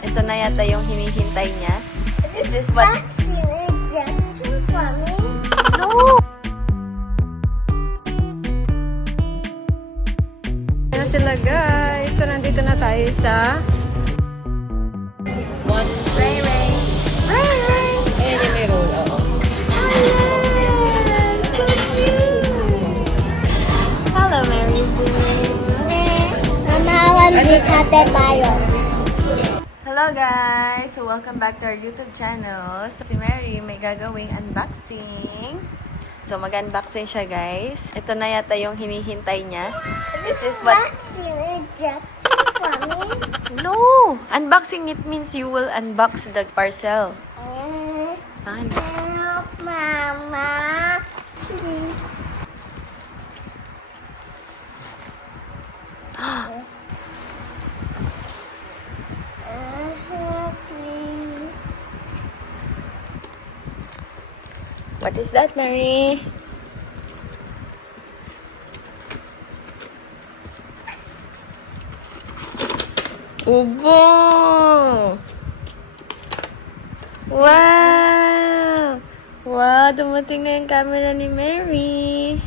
Ito na yata yung hinihintay niya. Is this what? Injection for me? No! Ayan sila guys. So, nandito na tayo sa Ray Ray. Ray Ray! Ayan yung may roll. Oo. So cute! Hello, Mary Boo. Mama, magkikate tayo. Hello guys! So welcome back to our YouTube channel. So si Mary may gagawing unboxing. So mag-unboxing siya guys. Ito na yata yung hinihintay niya. Is this what? Vaccine injection for me? No! Unboxing it means you will unbox the parcel. Ano? Help, Mama. Please. Please. What is that, Mary? Ubo! Wow! Wow, dumating na yung camera ni Mary.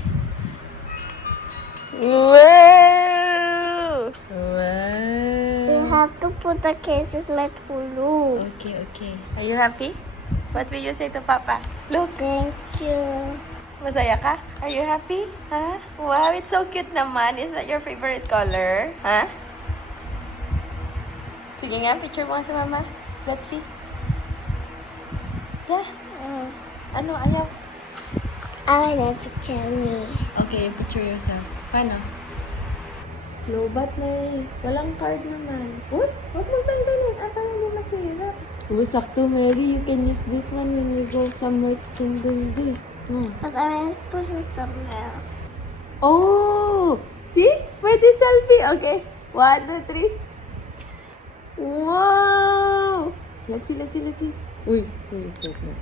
Wow! You Wow! have to put the cases my tulog. Okay, okay. Are you happy? What will you say to Papa? Look, Thank you. masaya ka? Are you happy? Huh? Wow, it's so cute naman. Is that your favorite color? Huh? Sige nga, picture mo nga sa mama. Let's see. Yeah. Ano, ayaw? I want to picture me. Okay, picture yourself. Paano? Lobat na walang card naman. Uy, huwag mong tanggalin. Para hindi masirap. Oh, sakto, Mary. You can use this one when you go somewhere. You can bring this. But I want to put it somewhere. Oh! See? Pwede selfie. Okay. 1, 2, 3. Wow! Let's see. Uy, it's so good.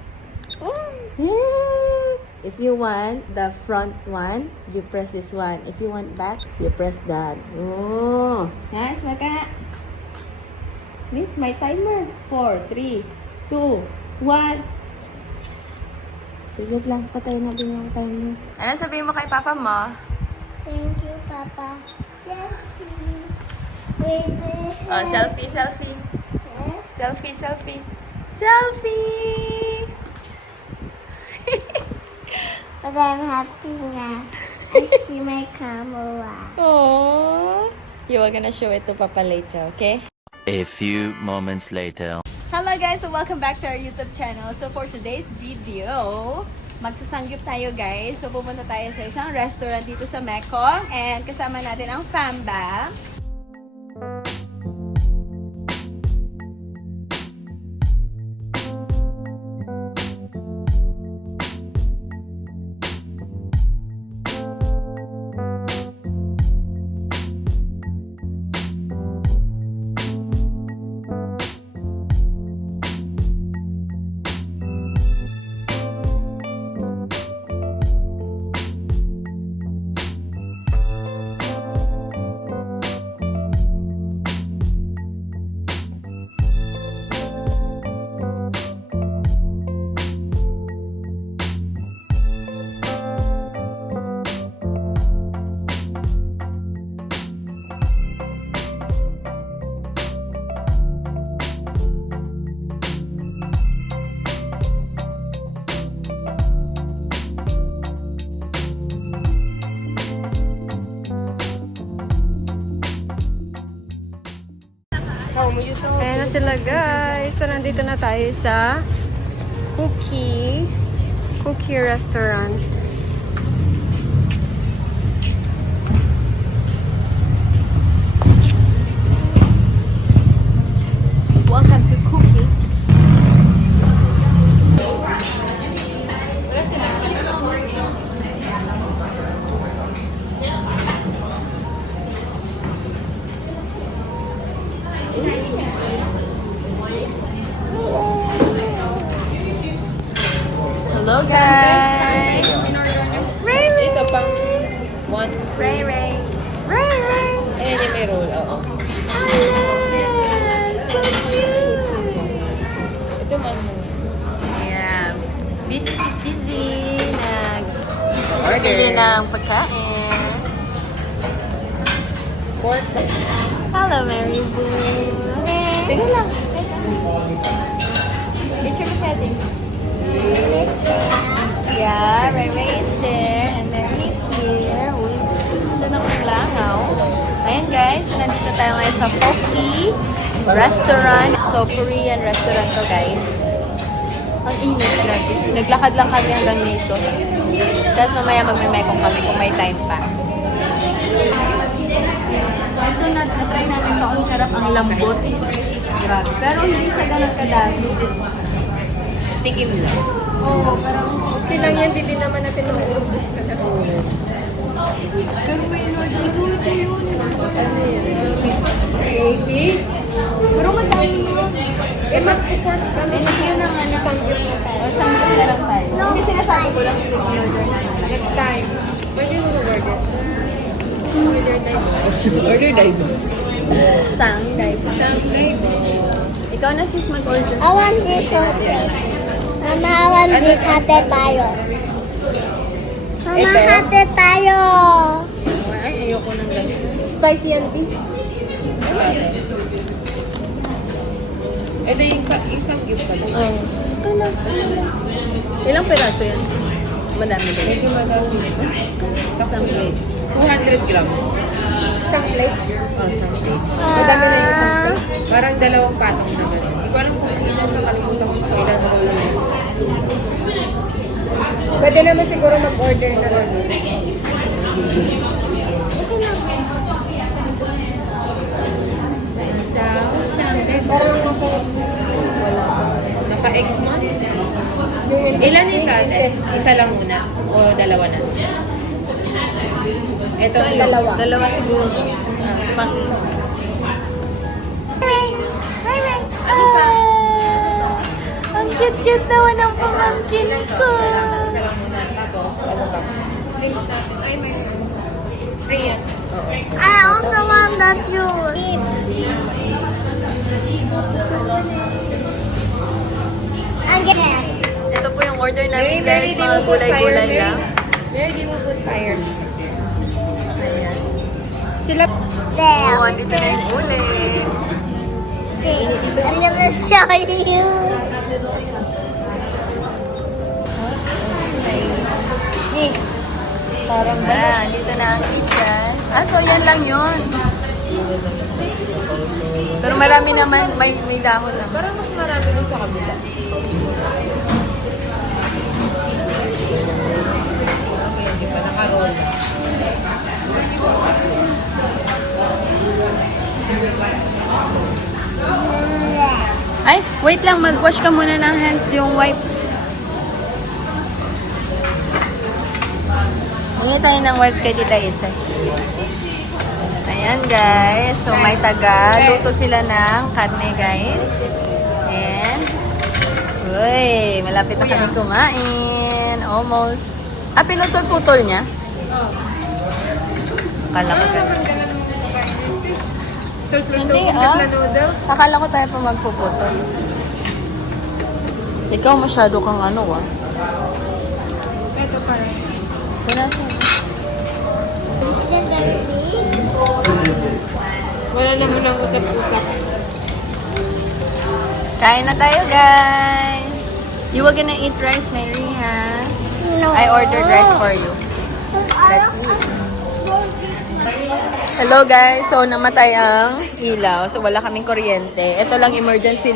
Yeah. If you want the front one, you press this one. If you want back, you press that. Oh. Nice, maka. My timer. 4, 3, 2, 1. Sige lang, patayin natin yung timer. Ano sabihin mo kay Papa mo? Thank you, Papa. Selfie. Wait, Oh, selfie. Selfie! But I'm happy now. I see my camera. Oh, you are gonna show it to Papa later, okay? A few moments later. Hello guys, so welcome back to our YouTube channel. So for today's video, magsasangyup tayo guys. So pupunta tayo sa isang restaurant dito sa Mekong and kasama natin ang Famba. Ayan na sila guys. So, nandito na tayo sa Cookie Restaurant. Welcome to Cookie. Hello guys! Ray Ray! Ito pang one. Ray Ray! Ray Ray! Ayan yung may roll. Oo. Ayan! So cute! bumili ng pagkain. Hello, Mary Boo. Sige lang. Picture mo settings. Yeah, Ray is there. And Mary is here. Uy, gusto ng langaw. Ayan guys, nandito tayo ngayon sa Poki Restaurant. So, Korean restaurant to guys. Ang init natin. Naglakad lang kami hanggang dito. Tapos mamaya magme-mekong kami kung may time pa. Ito na-try namin ito. Ang sarap, ang lambot. Grabe. Pero hindi siya ganun kadami. Tikim lang. Oo, parang okay lang yan. Hindi naman natin nauubos ka na. Pero may in-order. Ito yun. Ano yun? 80? Pero madami mo. Mag-report kami. Hindi yun ang ano. O, sanggip na lang tayo. Hindi sinasabi ko lang yung in-order namin. Next time. Pwede mo mag-order. Order tayo. Order tayo. Sang tayo. Sang tayo. Ikaw na sis mag-order. I want this one. Mama, I want this hate tayo. Mama, hate tayo. Ay, ayoko ng ganyan. Spicy yan, T. Ito yung isang gift pala. Oo. Ilang peraso yan? Madami din. Medyo madami dito. Isang plate. 200 grams. Isang plate? Oo, isang plate. Madami na yung isang plate. Parang dalawang patong na gano'n. Hindi ko alam kung ilan, nakalimutan ko kung ilan ako lang. Pwede naman siguro mag-order na rin. Parang wala. Naka-X mo? Ilan ito ate? Isa lang muna? O dalawa na? Ito yung Dalawa. Dalawa siguro. Pang... Ang cute-cute naman ang pamangkin ko. Isa lang muna. Tapos, ano ba? Free yan. I also want the juice. Again. Ito po yung order namin Mary, guys. di Mga mo put gulay-gulay fire, lang. Mary, di mo put fire. Ayan. Sila... There. Oh, andito na yung ulit. I'm gonna show you. Ni. Parang dito na ang kitchen. Ah, so yan lang yun. Pero marami naman, may dahon naman. Parang mas marami dun sa kabila. Okay, hindi pa naka-roll. Ay, wait lang. Mag-wash ka muna ng hands, yung wipes. Hingi tayo ng wipes kay Tita Isa. Ayan, guys. So, may taga. Luto sila ng karne, guys. And, uy, malapit na kami kumain. Almost. Ah, pinutol-putol niya? Akala ko tayo. Hindi, akala ko tayo pa magpuputol. Ikaw masyado kang ano, ah. Ito parang... Punasin. Wala naman ang utap-utap. Kain na tayo, guys. You were gonna eat rice, Mary, ha? No. I ordered rice for you. Let's eat. Hello, guys. So, namatay ang ilaw. So, wala kaming kuryente. Ito lang emergency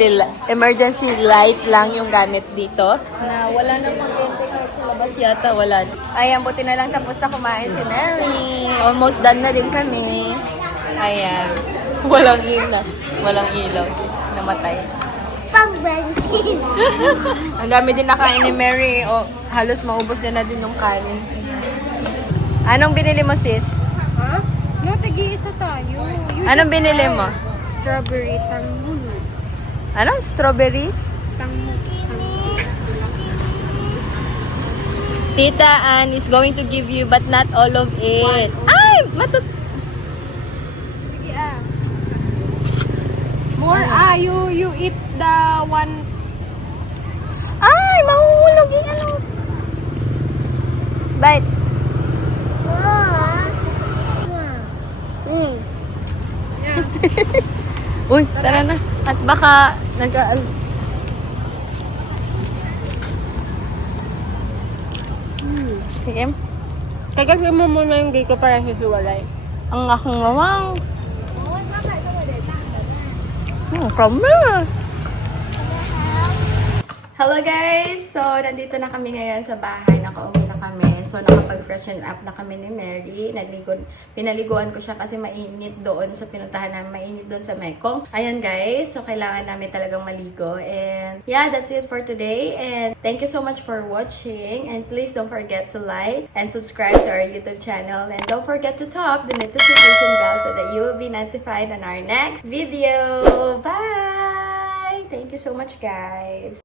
light lang yung gamit dito. Na wala nang kuryente kahit sa labas yata. Wala. Ayan, buti na lang tapos na kumain si Mary. Almost done na din kami. Ayan. Walang ilaw. Walang ilaw. Namatay. Pag-bensin. Ang dami din nakain ni Mary. O, halos maubos na din yung kanin. Anong binili mo, sis? Ha? No, tag-iisa tayo. Anong binili mo? Strawberry tanghun. Ano? Strawberry? Tanghun. Tita Ann is going to give you but not all of it. Ay! Sige More, you eat the one. Ay! Mahuhulog yung ano. Bite. Uy, tara na. At baka Sige. Kagasin mo muna yung dito para hisiwalay. Ang aking mawang. Kami. Hello guys! So, nandito na kami ngayon sa bahay. Nakauwi na kami. So, nakapag-freshen up na kami ni Mary. Pinaliguan ko siya kasi mainit doon sa pinuntahan namin. Mainit doon sa Mekong. Ayun guys. So, kailangan namin talagang maligo. And yeah, that's it for today. And thank you so much for watching. And please don't forget to like and subscribe to our YouTube channel. And don't forget to tap the notification bell so that you will be notified on our next video. Bye! Thank you so much guys!